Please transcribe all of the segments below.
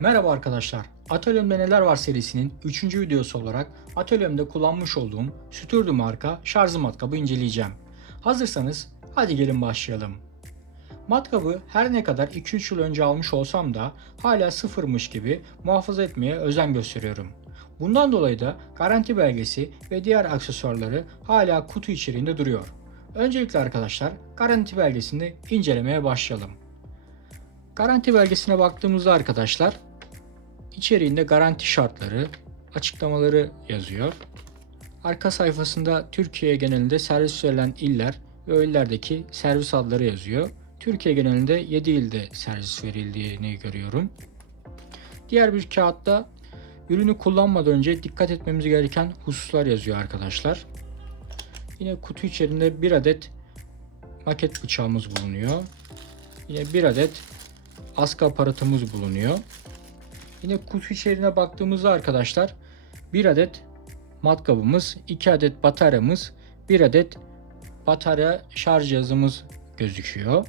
Merhaba arkadaşlar. Atölyemde Neler Var serisinin 3. videosu olarak atölyemde kullanmış olduğum Sütürdü marka şarj matkabı inceleyeceğim. Hazırsanız hadi gelin başlayalım. Matkabı her ne kadar 2-3 yıl önce almış olsam da hala sıfırmış gibi muhafaza etmeye özen gösteriyorum. Bundan dolayı da garanti belgesi ve diğer aksesuarları hala kutu içeriğinde duruyor. Öncelikle arkadaşlar garanti belgesini incelemeye başlayalım. Garanti belgesine baktığımızda arkadaşlar İçeriğinde garanti şartları, açıklamaları yazıyor. Arka sayfasında Türkiye genelinde servis verilen iller ve o illerdeki servis adları yazıyor. Türkiye genelinde 7 ilde servis verildiğini görüyorum. Diğer bir kağıtta ürünü kullanmadan önce dikkat etmemiz gereken hususlar yazıyor arkadaşlar. Yine kutu içerisinde bir adet maket bıçağımız bulunuyor. Yine bir adet askı aparatımız bulunuyor. Yine kutu içeriğine baktığımızda arkadaşlar bir adet matkabımız, 2 adet bataryamız, 1 adet batarya şarj cihazımız gözüküyor.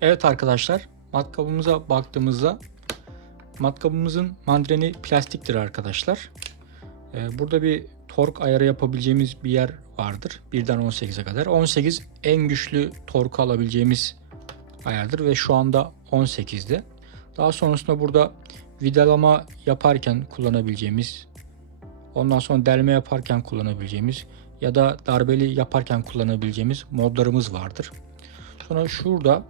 Evet arkadaşlar, matkabımıza baktığımızda matkabımızın mandreni plastiktir arkadaşlar. Burada bir tork ayarı yapabileceğimiz bir yer vardır. 1'den 18'e kadar. 18 en güçlü torku alabileceğimiz ayardır ve şu anda 18'de. Daha sonrasında burada vidalama yaparken kullanabileceğimiz, ondan sonra delme yaparken kullanabileceğimiz ya da darbeli yaparken kullanabileceğimiz modlarımız vardır. Sonra şurada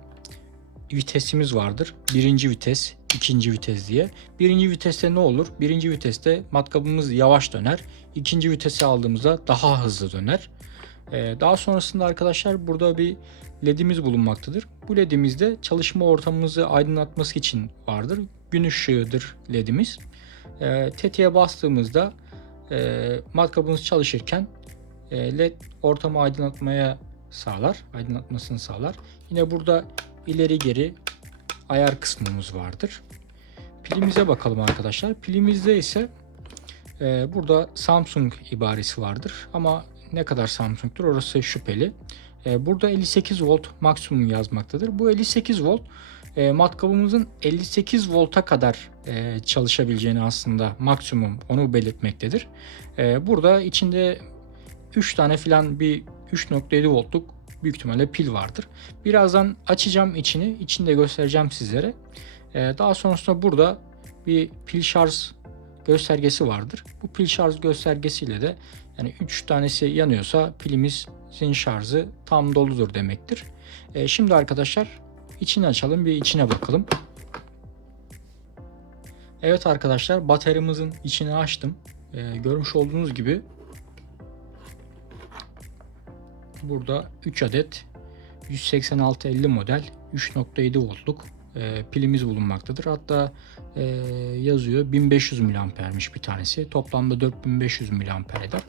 vitesimiz vardır. Birinci vites, ikinci vites diye. Birinci viteste ne olur? Birinci viteste matkabımız yavaş döner. İkinci vitese aldığımızda daha hızlı döner. Daha sonrasında arkadaşlar burada bir ledimiz bulunmaktadır. Bu ledimizde çalışma ortamımızı aydınlatması için vardır. Gün ışığıdır ledimiz. Tetiğe bastığımızda matkabımız çalışırken led ortamı aydınlatmasını sağlar. Yine burada ileri geri ayar kısmımız vardır. Pilimize bakalım arkadaşlar. Pilimizde ise burada Samsung ibaresi vardır ama ne kadar Samsung'tur orası şüpheli. Burada 58 volt maksimum yazmaktadır. Bu 58 volt matkabımızın 58 volta kadar çalışabileceğini aslında maksimum onu belirtmektedir. Burada içinde 3 tane filan bir 3.7 voltluk büyük ihtimalle pil vardır. Birazdan açacağım içini. İçini de göstereceğim sizlere. Daha sonrasında burada bir pil şarj göstergesi vardır. Bu pil şarj göstergesiyle de yani 3 tanesi yanıyorsa pilimizin şarjı tam doludur demektir. Şimdi arkadaşlar içini açalım, bir içine bakalım. Evet arkadaşlar, bataryamızın içini açtım. Görmüş olduğunuz gibi burada 3 adet 18650 model 3.7 voltluk pilimiz bulunmaktadır. Hatta yazıyor 1500 miliampermiş bir tanesi. Toplamda 4500 miliamper eder.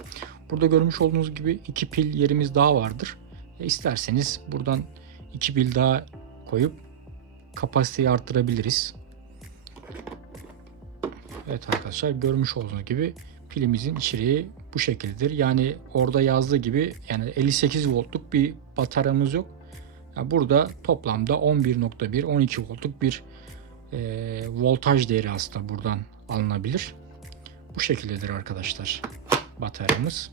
Burada görmüş olduğunuz gibi 2 pil yerimiz daha vardır. İsterseniz buradan 2 pil daha koyup kapasiteyi arttırabiliriz. Evet arkadaşlar, görmüş olduğunuz gibi pilimizin içeriği bu şekildedir. Yani orada yazdığı gibi yani 58 voltluk bir bataryamız yok. Yani burada toplamda 11.1 12 voltluk bir voltaj değeri aslında buradan alınabilir. Bu şekildedir arkadaşlar bataryamız.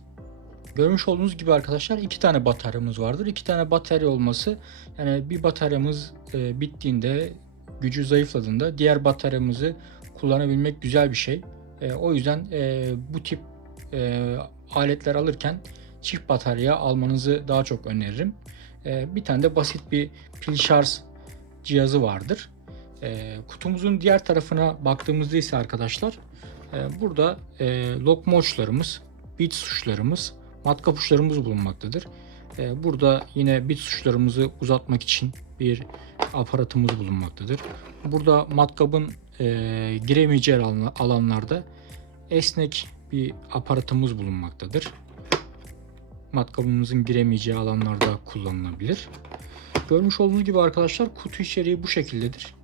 Görmüş olduğunuz gibi arkadaşlar 2 tane bataryamız vardır. 2 tane batarya olması, yani bir bataryamız bittiğinde, gücü zayıfladığında diğer bataryamızı kullanabilmek güzel bir şey. O yüzden bu tip aletler alırken çift batarya almanızı daha çok öneririm. Bir tane de basit bir pil şarj cihazı vardır. Kutumuzun diğer tarafına baktığımızda ise arkadaşlar burada lokma uçlarımız, bit tuşlarımız, matkap uçlarımız bulunmaktadır. Burada yine bit tuşlarımızı uzatmak için bir aparatımız bulunmaktadır. Burada matkabın giremeyeceği alanlarda esnek bir aparatımız bulunmaktadır. Matkabımızın giremeyeceği alanlarda kullanılabilir. Görmüş olduğunuz gibi arkadaşlar kutu içeriği bu şekildedir.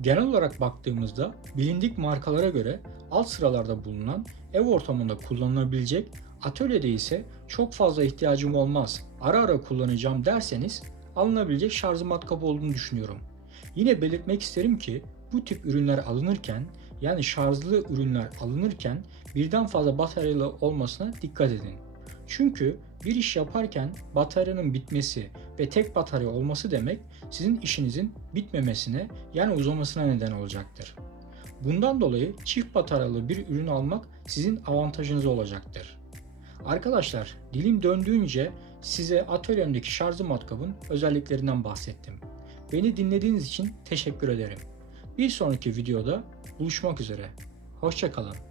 Genel olarak baktığımızda bilindik markalara göre alt sıralarda bulunan, ev ortamında kullanılabilecek, atölyede ise çok fazla ihtiyacım olmaz, ara ara kullanacağım derseniz alınabilecek şarj matkabı olduğunu düşünüyorum. Yine belirtmek isterim ki Bu tip ürünler alınırken, yani şarjlı ürünler alınırken birden fazla bataryalı olmasına dikkat edin. Çünkü bir iş yaparken bataryanın bitmesi ve tek batarya olması demek sizin işinizin bitmemesine, yani uzamasına neden olacaktır. Bundan dolayı çift bataryalı bir ürün almak sizin avantajınız olacaktır. Arkadaşlar, dilim döndüğünce size atölyemdeki şarjlı matkabın özelliklerinden bahsettim. Beni dinlediğiniz için teşekkür ederim. Bir sonraki videoda buluşmak üzere. Hoşça kalın.